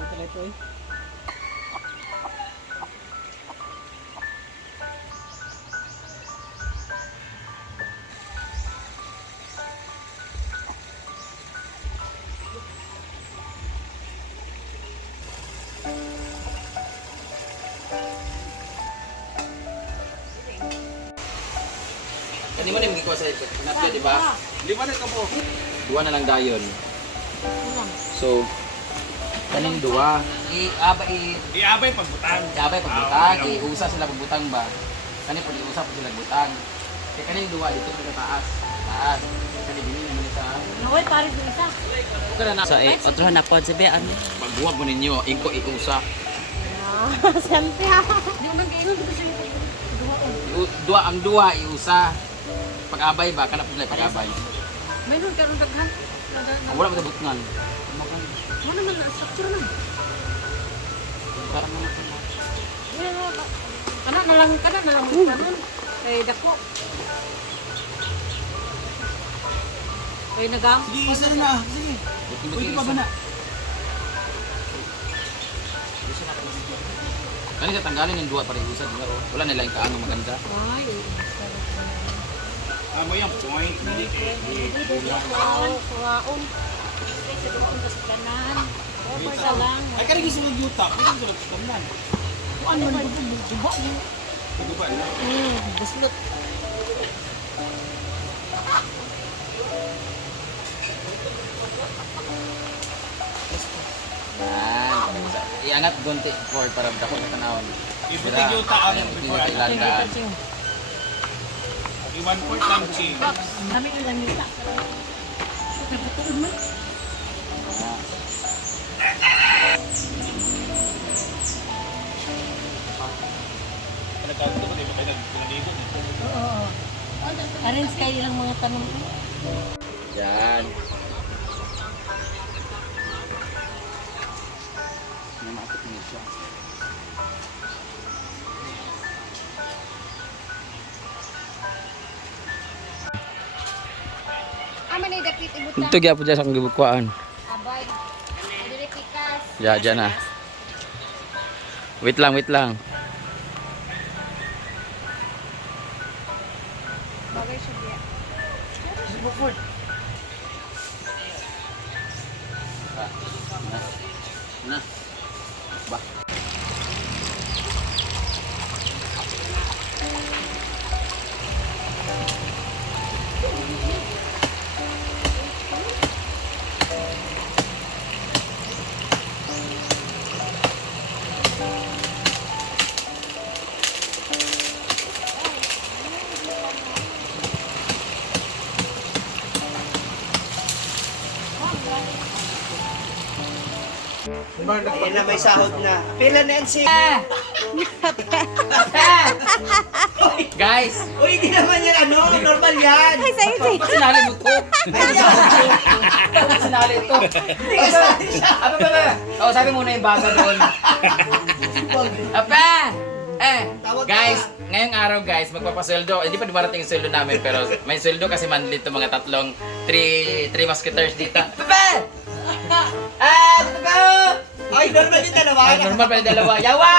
Dito lang ito eh. Kani mo yung ko sa nato, di ba? Lima na ka mo. Duwa na lang dayon. So, kaning duwa, i-aba i Iabay pagbutang. Sabay pagbutang, iusa sila pagbutang ba? Kani po iusa po sila butang. Kaya kaning duwa dito sa taas. Taas. Kani dinhi naman sa Naway, pare sa isa. Kana na So, eh, otro na po, sabi, ano? pagbuwag mo ninyo, ingko iusa. Ah, siyempre ha. Di mo man kayo dito sa Iu- Duwa ang duwa iusa. Pag-abay ba kana po sila pag-abay. Mayroon ka daghan. Ang wala mo sa butngan. Ano naman na structure na? Parang naman Kana na lang, kana na lang mo kanon. Kay dako. Kay nagam. Sige, isa na. Sige. Pwede pa ba na? Kani sa tanggalin yung duwa para iusa diba? oh. Wala nila yung kaano maganda. Ay, Ah, mo yung point. wow, kuwaon. Sa doon sa kanan. Over sa lang. Ay, kaya gisulog yuta. Pwede gisulog sa kanan. Ano man bubo niyo? Pwede ba? no? Hmm, buslot. Yan. Iangat gunti forward para dako na tanawon. Ibutig yuta ang Ayan, before. I-one fourth lang ching. Kami lang nila. Kapatuod man. Nagkakaroon ko, di ba kayo nag-ligo? Oo. Arrange kayo ilang mga tanong. Yan. Namakot niya siya. Ito gyapon dyan sa kong gibukuan. Abay. Dili pikas. Ya, dyan na. Wait lang, wait lang. Na. Na. Ayan na, may sahod na. Pila na yan si... Guys! Uy, hindi naman yan ano, normal yan. Ba't sinali mo to? Ba't sinali ito? Hindi ka sali siya. Apa ba ba? Oo, sabi muna yung bata doon. Apa! Eh, Tawag guys, ngayong araw guys, magpapasweldo. Hindi pa dumarating yung sweldo namin, pero may sweldo kasi monthly to mga tatlong three, three musketeers dito. Papa! Ah, papa! Ay, normal yung dalawa. Ah, normal pa yung dalawa. Yawa!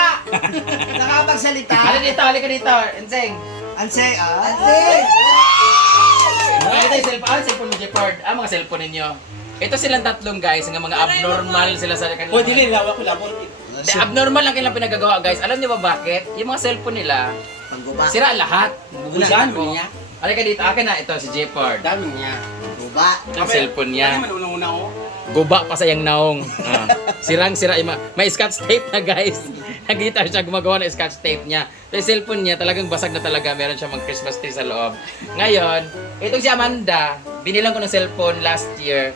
Nakapagsalita. Ano dito? Halika dito. Enseng. Anse, ah. Anse! Ano ito yung cellphone? Ah, cellphone mo, Jepard. Ah, mga cellphone ninyo. Ito silang tatlong guys, nga mga abnormal sila sa kanila. O, dili, lawa ko labon. Di, abnormal lang kailang pinagagawa guys. Alam niyo ba bakit? Yung mga cellphone nila, Pangguba. sira lahat. Bubusan ko. mo niya. Halika dito, akin na ito si Jepard. Dami niya. Guba. Ang cellphone niya. Ano man una-una ko? Guba pa sa yung naong. Ah. Sirang-sira. yung mga- May scotch tape na guys. Nakita siya gumagawa ng scotch tape niya. So yung cellphone niya talagang basag na talaga. Meron siya mga Christmas tree sa loob. Ngayon, itong si Amanda, binilang ko ng cellphone last year.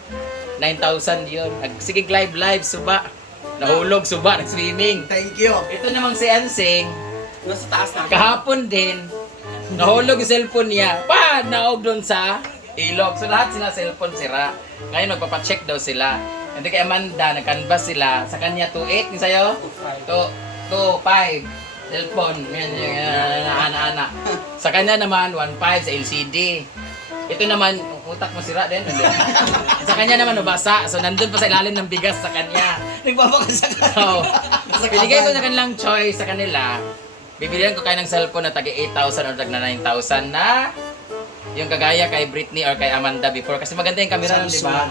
9,000 yun. Sige, live, live, suba. Nahulog, suba, nag-swimming. Thank you. Ito namang si Ansing, Nasa taas na. kahapon din, nahulog yung cellphone niya. Pa! Naog doon sa ilog. So lahat sila cellphone sira. Ngayon magpapacheck daw sila. Hindi kay Amanda, nag-canvas sila. Sa kanya 2.8, ni sa'yo? 2, 2, 5. Cellphone. Yan, yan, yan, ana, ana. Sa kanya naman, 1.5 sa LCD. Ito naman, utak mo sira din. Sa kanya naman nabasa. So nandun pa sa ilalim ng bigas sa kanya. Nagpapakasakan. So, binigay ko sa kanilang choice sa kanila. Bibilihan ko kayo ng cellphone na tagi 8,000 or tag na 9,000 na yung kagaya kay Britney or kay Amanda before. Kasi maganda yung camera nun, di ba?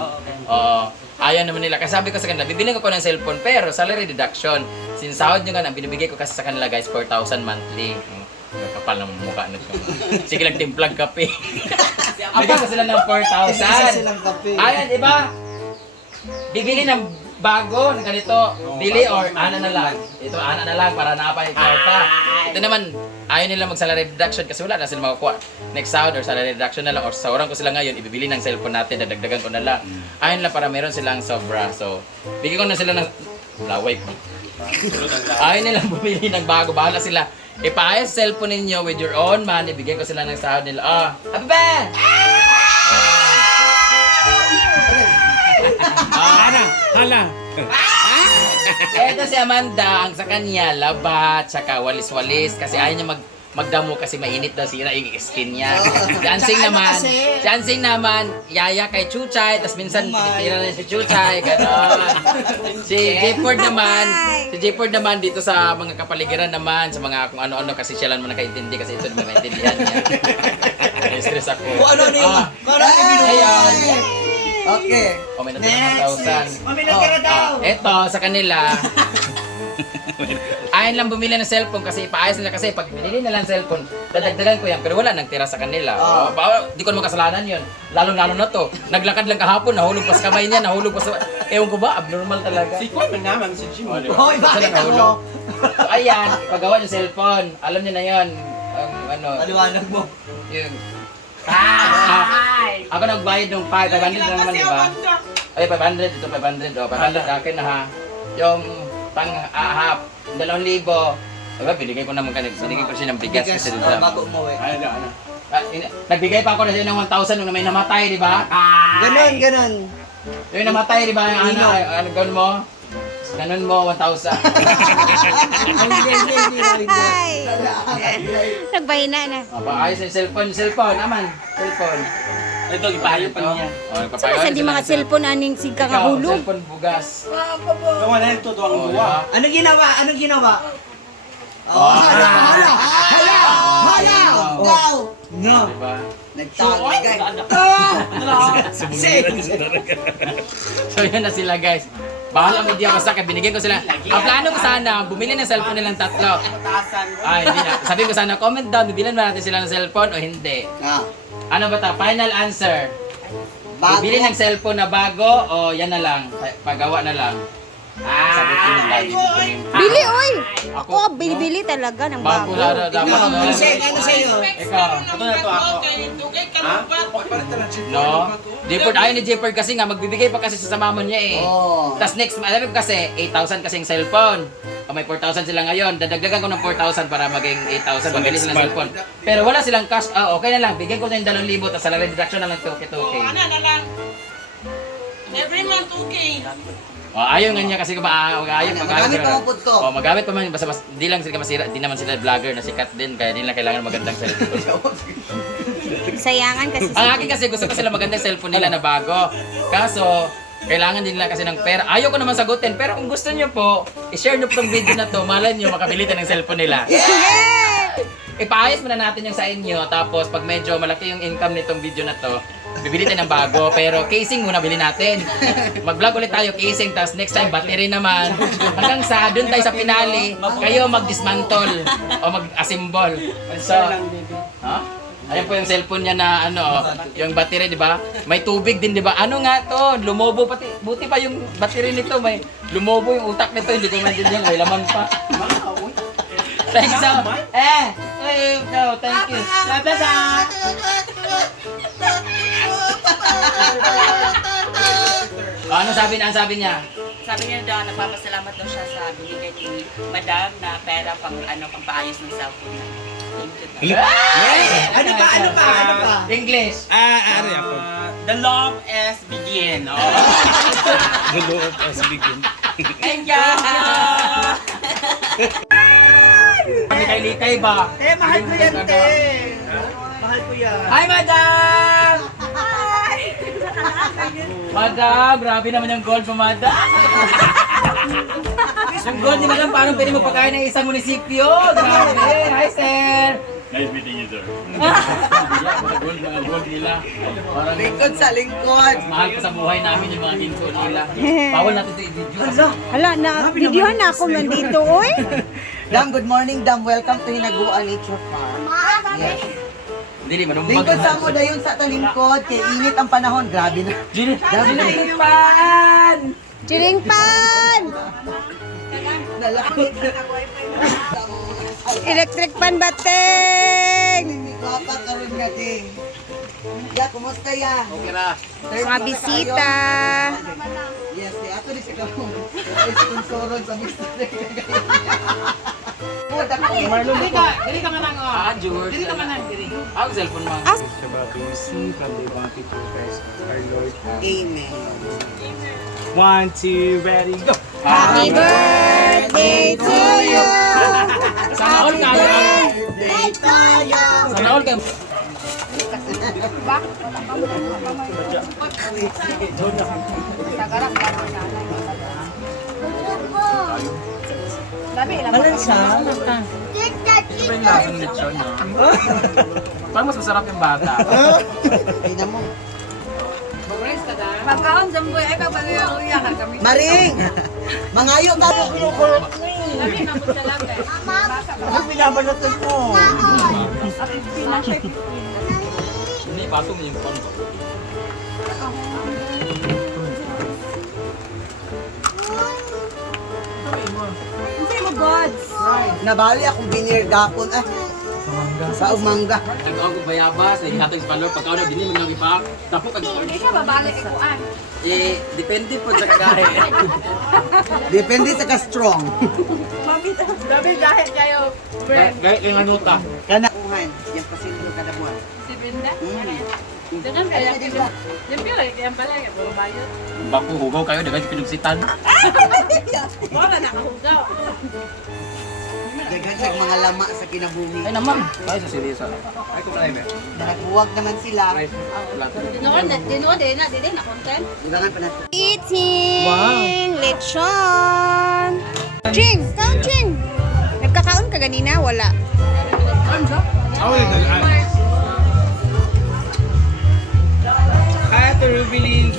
Oo. Ayaw naman nila. Kasi sabi ko sa kanila, bibilihan ko ko ng cellphone pero salary deduction. Sinsahod nyo nga, ang binibigay ko kasi sa kanila guys, 4,000 monthly. Hmm. Ang Kapal ng mukha na siya. Sige lang timplag kape. Bigyan ko sila ng 4,000. Isa silang kape. Ayan, di ba? Bibili ng bago na ganito, bili or ana na lang. Ito ana na lang para napay kwarta. Ito naman, ayaw nila mag salary reduction kasi wala na sila makakuha. Next sahod or salary reduction na lang or sa oras ko sila ngayon, ibibili ng cellphone natin, dadagdagan ko na lang. Ayaw nila para meron silang sobra. So, bigyan ko na sila ng laway ko. Ayaw nila bumili ng bago, bahala sila. Ipaayos cellphone ninyo with your own money, bigyan ko sila ng sahod nila. Ah, happy ba? Hala, hala. Eto si Amanda, ang sa kanya, labat, tsaka walis-walis, kasi ayaw niya mag magdamo kasi mainit daw sira yung skin niya. Si Ansing Tsaka ano naman, Ansing naman, yaya kay Chuchay, tapos minsan Oh my. tira na si Chuchay, gano'n. Si Jayford naman, si Jayford naman dito sa mga kapaligiran naman, sa mga kung ano-ano kasi siya lang mo nakaintindi kasi ito naman maintindihan niya. stress ako. Kung ano na yung... Ah, Kung ano yung. Okay. oh, may natira next. 1,000. Maminag ka na daw. Ah, eto, sa kanila, ayaw lang bumili ng cellphone kasi ipaayos nila kasi pag binili nila ng cellphone, dadagdagan ko yan pero wala nagtira sa kanila. Ah. Oh, ba, di ko naman kasalanan yun. Lalo-lalo na to. Naglakad lang kahapon, nahulog pa sa kamay niya, nahulog pa sa... Ewan ko ba, abnormal talaga. Si Kwan man naman, si Jim. Oh? Hoy, bakit nahulog. ako? So, ayan, ipagawa yung cellphone. Alam niyo na yun. Ang ano, Paliwanag mo. yung... Ah! Ako nagbayad ng 500 na naman, di ba? Ay, 500. Ito 500. O, 500 akin na ha. Yung pang ahap, 2,000. Diba, binigay ko naman kanil. Binigay ko siya ng bigas kasi dito. bago umuwi. Ano, ano. Ah, nagbigay pa ako na siya ng 1,000 nung may namatay, di ba? Ganon, ganon. Yung namatay, di ba? Yung ano, ano gawin mo? Ganun mo, 1,000. Hindi, hindi, hindi, hindi. Nagbahina na. O, paayos yung cellphone. Cellphone, aman. Cellphone. Ito, ipayo pa niya. O, Sa papayo sa di mga cellphone aning sig Ikaw, kakahulog. cellphone bugas. Gawa na ito, tuwang O, di buwa. Anong ginawa? Anong ginawa? Oh, Ah. hala, hala, hala, hala, wow. No. Nagtagay. Ah! Save. So yun na sila guys. Bahala mo di ako sa binigyan ko sila. Ang plano ko sana, bumili ng cellphone nilang tatlo. Ay, hindi na. Sabi ko sana, comment down, bibilan ba natin sila ng cellphone o hindi? Ah, Ano ba ta? Final answer. bago. Bibili ng cellphone na bago o yan na lang? Pa- Pagawa na lang? Ko yung lagi. Bili oy. Ako, Ako bili talaga ng Bago bago. na dapat Ikaw, no? ano sa'yo? Ano sa'yo? Ikaw. Ito na ito ako. Ha? No? Jefford, ayaw ni Jefford kasi nga, magbibigay pa kasi sa mama niya eh. Oh. Tapos next, alam ko kasi, 8,000 kasi yung cellphone. O may 4,000 sila ngayon. Dadagdagan ko ng 4,000 para maging 8,000. So, Mabili next silang month. cellphone. Pero wala silang cash. Ah, okay na lang. Bigyan ko na yung 2,000 tapos salary deduction na lang 2K-2K. ano na lang. Every month, okay. O, ayaw nga niya kasi kung ayaw Ano, pag magamit pa po to. O, magamit pa man. Basta mas, di lang sila masira. Di naman sila vlogger na sikat din. Kaya nila kailangan magandang cellphone. Sayangan kasi Ang akin kasi gusto ko sila magandang cellphone nila na bago. Kaso, kailangan din nila kasi ng pera. Ayaw ko naman sagutin, pero kung gusto nyo po, i-share nyo po tong video na to, malay nyo makabili tayo ng cellphone nila. Ipaayos muna natin yung sa inyo, tapos pag medyo malaki yung income nitong video na to, bibili tayo ng bago, pero casing muna bili natin. Mag-vlog ulit tayo casing, tapos next time battery naman. Hanggang sa doon tayo sa pinali, kayo mag-dismantle o mag-assemble. So, Ha? Ayan po yung cellphone niya na ano, yung battery, di ba? May tubig din, di ba? Ano nga to? Lumobo pati. Buti pa yung battery nito, may lumobo yung utak nito, hindi ko maintindihan, may laman pa. Thanks so. Eh, eh, no, thank you. Ano sabi niya? Ano sabi niya? Sabi niya daw, nagpapasalamat daw siya sa binigay ni Madam na pera pang ano pang paayos ng cellphone niya. Thank you daw. Ano pa, ano pa, ano pa? English. Ah, ari ako. The love is begin. Oh. Gulo as begin. Thank you! Kami kay Litay ba? Eh, mahal ko yan, te. Mahal ko yan. Hi, madam! Madam, grabe naman yung gold mo, madam. yung gold ni madam, parang pwede magpakain ng isang munisipyo. Grabe. Hi, sir. Nice meeting you, sir. gold, mga gold nila. Parang Lingkod sa lingkod. mahal sa buhay namin yung mga ginto nila. Bawal natin ito i-video. kasi Hala, na, videohan na ako nandito, oy. Dam, good morning, Dam. Welcome to Hinaguan Nature Farm. Yes. Hindi, di manong Lingkod sa mo dayon sa talingkod. Kay init ang panahon. Grabe na. Gini, Grabe na. pan! Chiring pan! Nalakot na. Electric pan bateng! Papa, karoon nga di. Ya, kumusta ya? Okay na. Mga bisita. Yes, di. Ato di si Karong. Sponsoron sa Mr. Marlon, dali ka, dali ka manang. Ah, George. Dali ka manang, dali. Ang cellphone mo. they want you to praise our Lord. Amen. One, two, ready, go! Happy birthday to you! Sana all ka. Birthday to you. Sana all ka. Malan siya. Ito ba yung lasang lechon, no? Parang mas masarap yung bata. Ay na mo. Pagkaon sa buhay, ay pagpagayaruya ka kami. Maring! Mangayo ka. Hindi, patong yung phone Nabali akong binir gapon. Ah, sa umangga. Nag-ako bayabas, eh, hatag sa palor, pagkaon na dinimig ng ipak, tapos pag Hindi siya babalik ikuan. Eh, depende po sa kagahe. Depende sa ka-strong. Grabe dahil kayo. Gaya yung ano ta. Kana. Kuhan. Yan pasildo kada buwan. Si Brenda. Mm. Ganyan kaya. Yan pala, yan pala. Puro bayot. Bapo hugaw kayo, dagan pinugsitan. Wala na kahugaw. daghan sa mga lama sa kinabuhi. Ay naman. Ay sa silisa. Ay kung lain eh. Nagbuwag naman sila. Dinoon eh, na, dinoon din na, din na content. Dinagan pa natin. Eating! Wow! Lechon! Ching! Come, Ching! Nagkakaon ka ganina? Wala. Ano ba? Ako yung nag-aon. Kaya to Rubilin,